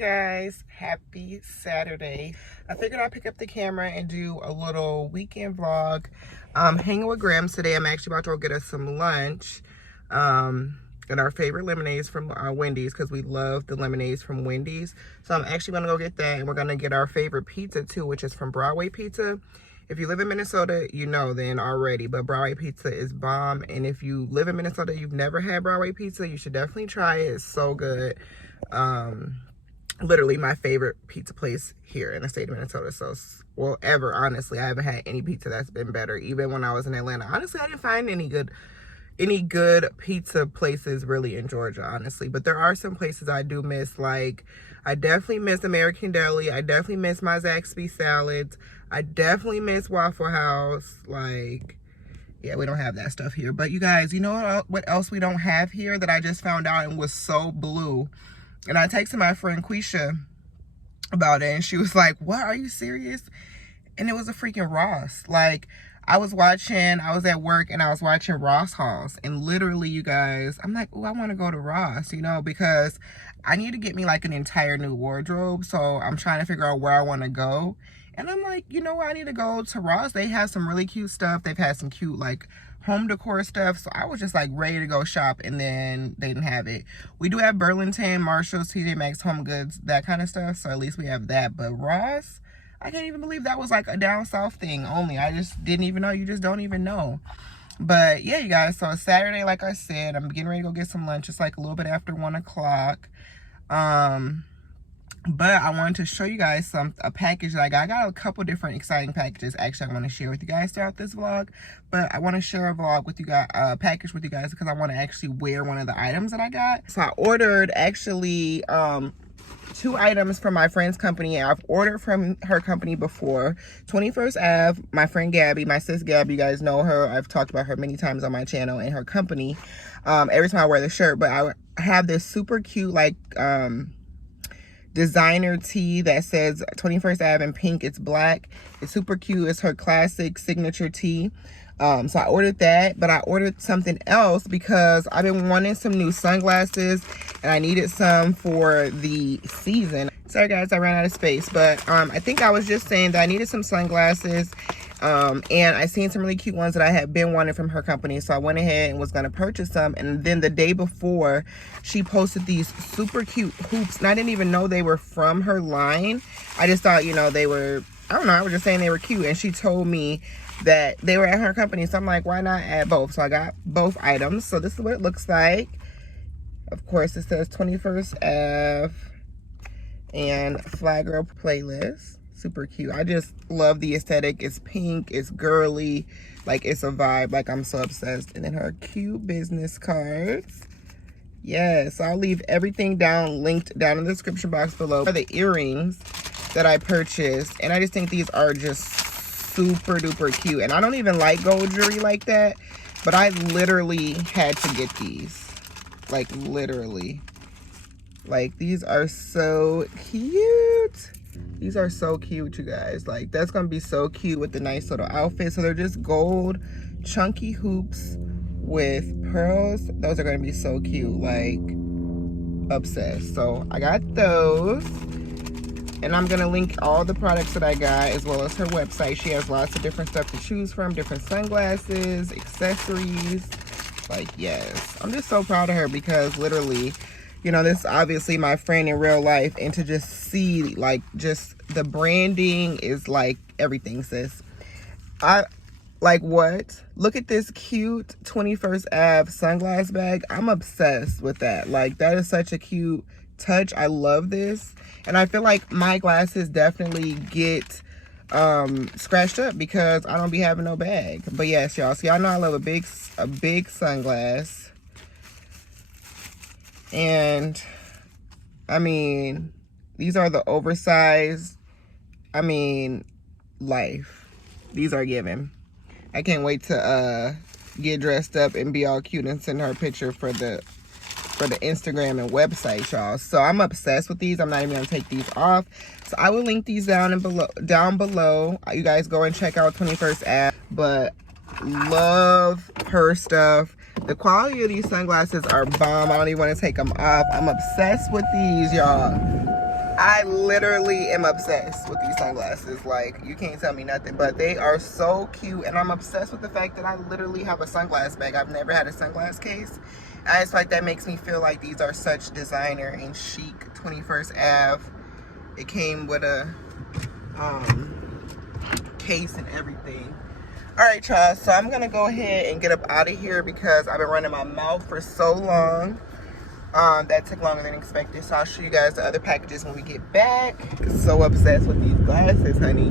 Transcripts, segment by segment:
Guys, happy Saturday. I figured I'd pick up the camera and do a little weekend vlog. Hanging with Grams today. I'm actually about to go get us some lunch. Get our favorite lemonades from Wendy's, because we love the lemonades from Wendy's. So I'm actually gonna go get that, and we're gonna get our favorite pizza too, which is from Broadway Pizza. If you live in Minnesota, you know then already, but Broadway Pizza is bomb. And if you live in Minnesota, you've never had Broadway Pizza, you should definitely try it. It's so good. Literally my favorite pizza place here in the state of Minnesota. So, well, ever, honestly. I haven't had any pizza that's been better, even when I was in Atlanta. Honestly, I didn't find any good pizza places really in Georgia, honestly. But there are some places I do miss. Like, I definitely miss American Deli. I definitely miss my Zaxby's salads. I definitely miss Waffle House. Like, yeah, we don't have that stuff here. But you guys, you know what else we don't have here that I just found out and was so blue? And I texted my friend Quisha about it, and she was like, what, are you serious? And it was a freaking Ross. Like, I was at work and I was watching Ross hauls, and literally, you guys, I'm like, oh, I want to go to Ross, you know, because I need to get me like an entire new wardrobe. So I'm trying to figure out where I want to go. And I'm like, you know what, I need to go to Ross. They have some really cute stuff. They've had some cute like home decor stuff. So I was just like ready to go shop, and then they didn't have it. We do have Burlington, Marshalls, TJ Maxx, Home Goods, that kind of stuff. So at least we have that. But Ross, I can't even believe that was like a down south thing only. I just didn't even know. You just don't even know. But yeah, you guys, so it's Saturday, like I said. I'm getting ready to go get some lunch. It's like a little bit after 1 o'clock. But I wanted to show you guys a package that I got. I got a couple different exciting packages actually I want to share with you guys throughout this vlog. But I want to share a vlog with you guys, package with you guys, because I want to actually wear one of the items that I got. So I ordered actually two items from my friend's company. I've ordered from her company before. 21st Ave, my friend Gabby, my sis Gabby, you guys know her. I've talked about her many times on my channel and her company. Every time I wear the shirt, but I have this super cute like designer tee that says 21st Ave in pink. It's black. It's super cute. It's her classic signature tee. So I ordered that, but I ordered something else because I've been wanting some new sunglasses and I needed some for the season. Sorry guys, I ran out of space, but I think I was just saying that I needed some sunglasses, and I seen some really cute ones that I had been wanting from her company, so I went ahead and was gonna purchase some. And then the day before, she posted these super cute hoops, and I didn't even know they were from her line. I just thought, you know, they were, I don't know, I was just saying they were cute, and she told me that they were at her company, so I'm like, why not add both? So I got both items. So this is what it looks like. Of course, it says 21st Ave and Fly Girl Playlist. Super cute. I just love the aesthetic. It's pink, it's girly, like it's a vibe. Like, I'm so obsessed. And then her cute business cards. Yes, I'll leave everything linked down in the description box below for the earrings that I purchased. And I just think these are just super duper cute. And I don't even like gold jewelry like that, but I literally had to get these. Like, literally. Like, these are so cute. These are so cute, you guys. Like, that's gonna be so cute with the nice little outfit. So they're just gold chunky hoops with pearls. Those are gonna be so cute. Like, obsessed. So I got those. And I'm gonna link all the products that I got, as well as her website. She has lots of different stuff to choose from, different sunglasses, accessories. Like, yes, I'm just so proud of her because literally, you know, this is obviously my friend in real life, and to just see like just the branding is like everything, sis. I like, what? Look at this cute 21st Ave sunglass bag. I'm obsessed with that. Like, that is such a cute touch. I love this. And I feel like my glasses definitely get scratched up because I don't be having no bag. But yes, y'all, so y'all know I love a big sunglass. And I mean, these are the oversized. I mean, life. These are given. I can't wait to get dressed up and be all cute and send her a picture for the Instagram and website, y'all. So I'm obsessed with these. I'm not even gonna take these off. So I will link these down below. You guys go and check out 21st Ave. But love her stuff. The quality of these sunglasses are bomb. I don't even want to take them off. I'm obsessed with these, y'all. I literally am obsessed with these sunglasses. Like, you can't tell me nothing, but they are so cute. And I'm obsessed with the fact that I literally have a sunglass bag. I've never had a sunglass case. I just like that makes me feel like these are such designer and chic. 21st Ave. It came with a case and everything. All right, y'all. So I'm gonna go ahead and get up out of here because I've been running my mouth for so long. That took longer than expected. So I'll show you guys the other packages when we get back. So obsessed with these glasses, honey.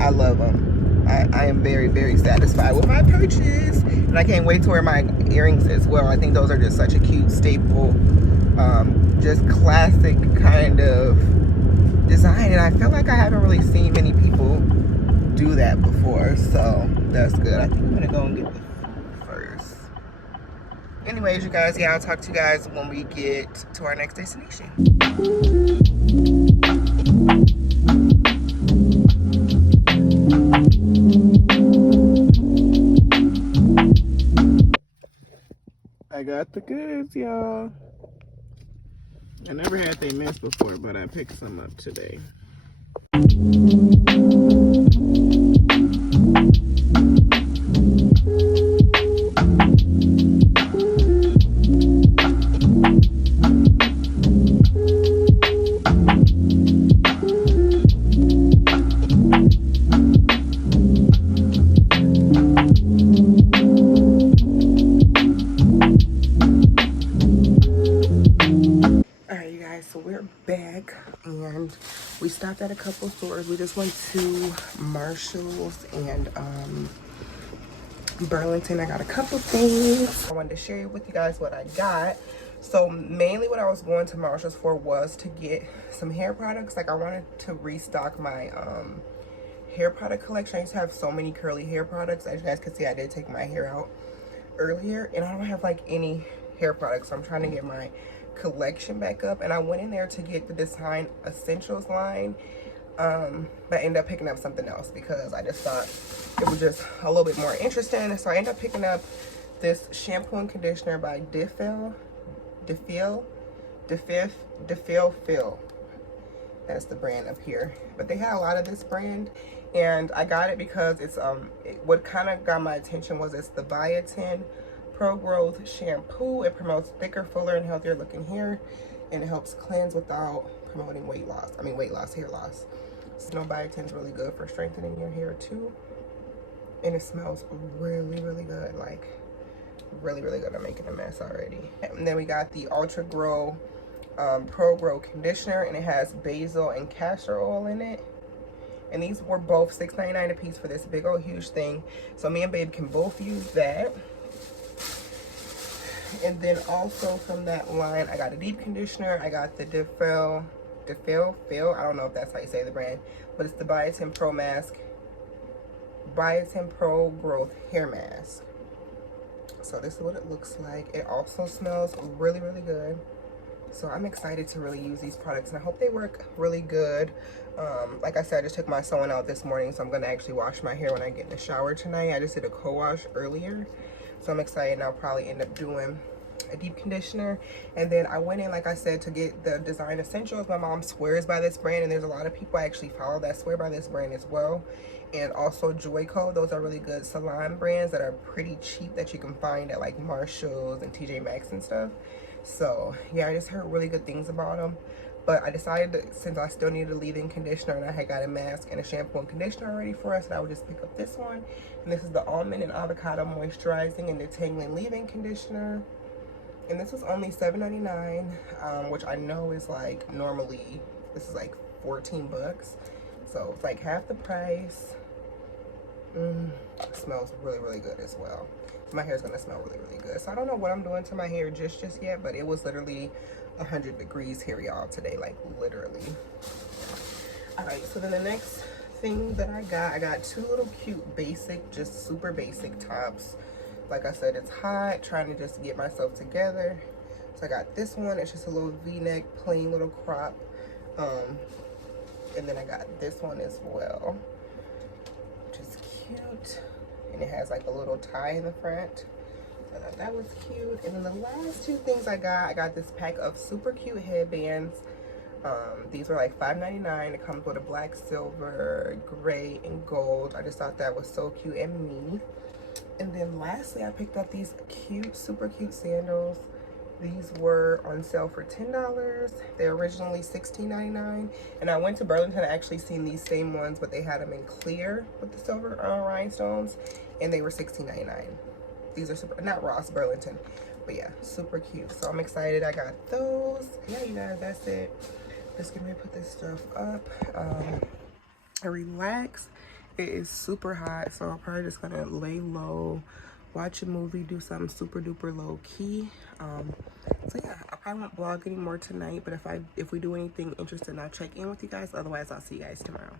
I love them. I am very, very satisfied with my purchase. And I can't wait to wear my earrings as well. I think those are just such a cute staple, just classic kind of design. And I feel like I haven't really seen many people do that before. So that's good. I think I'm gonna go and get the food first. Anyways, you guys, yeah, I'll talk to you guys when we get to our next destination. I got the goods, y'all. I never had they mess before, but I picked some up today. And we stopped at a couple stores. We just went to Marshall's and Burlington. I got a couple things. I wanted to share with you guys what I got. So mainly what I was going to Marshall's for was to get some hair products. Like I wanted to restock my hair product collection. I used to have so many curly hair products. As you guys can see, I did take my hair out earlier, and I don't have like any hair products, so I'm trying to get my collection back up. And I went in there to get the Design Essentials line, but I ended up picking up something else because I just thought it was just a little bit more interesting. So I ended up picking up this shampoo and conditioner by DeFill. That's the brand up here, but they had a lot of this brand, and I got it because it's what kind of got my attention was it's the Biotin Pro Growth shampoo. It promotes thicker, fuller, and healthier looking hair, and it helps cleanse without promoting hair loss. So biotin's really good for strengthening your hair too, and it smells really good, like really good. I'm making a mess already. And then we got the Ultra Grow Pro Grow conditioner, and it has basil and castor oil in it, and these were both $6.99 a piece for this big old huge thing, so me and babe can both use that. And then also from that line, I got a deep conditioner. I got the DeFill, I don't know if that's how you say the brand, but it's the Biotin Pro Growth hair mask. So this is what it looks like. It also smells really good. So I'm excited to really use these products, and I hope they work really good. Like I said, I just took my sewing out this morning, so I'm gonna actually wash my hair when I get in the shower tonight. I just did a co-wash earlier, so I'm excited, and I'll probably end up doing a deep conditioner. And then I went in, like I said, to get the Design Essentials. My mom swears by this brand, and there's a lot of people I actually follow that swear by this brand as well. And also Joico. Those are really good salon brands that are pretty cheap that you can find at like Marshall's and TJ Maxx and stuff. So yeah, I just heard really good things about them. But I decided that since I still needed a leave-in conditioner, and I had got a mask and a shampoo and conditioner already for us, that I would just pick up this one. And this is the Almond and Avocado Moisturizing and Detangling Leave-In Conditioner. And this was only $7.99, which I know is like normally, this is like 14 bucks. So it's like half the price. It smells really good as well. My hair's gonna smell really good. So I don't know what I'm doing to my hair just yet, but it was literally 100 degrees here, y'all, today, like literally. All right, so then the next thing that I got two little cute basic, just super basic tops. Like I said, it's hot, trying to just get myself together. So I got this one. It's just a little v-neck, plain little crop. And then I got this one as well, which is cute. And it has like a little tie in the front. I thought that was cute. And then the last two things I got this pack of super cute headbands. These were like $5.99. It comes with a black, silver, gray, and gold. I just thought that was so cute and me. And then lastly, I picked up these cute, super cute sandals. These were on sale for $10. They're originally $16.99. And I went to Burlington. I actually seen these same ones, but they had them in clear with the silver rhinestones, and they were $16.99. These are super, not Ross, Burlington, but yeah, super cute. So I'm excited. I got those. Yeah, you guys, that's it. Just gonna put this stuff up and relax. It is super hot, so I'm probably just gonna lay low, watch a movie, do something super duper low key. So yeah, I probably won't vlog anymore tonight, but if we do anything interesting, I'll check in with you guys. Otherwise, I'll see you guys tomorrow.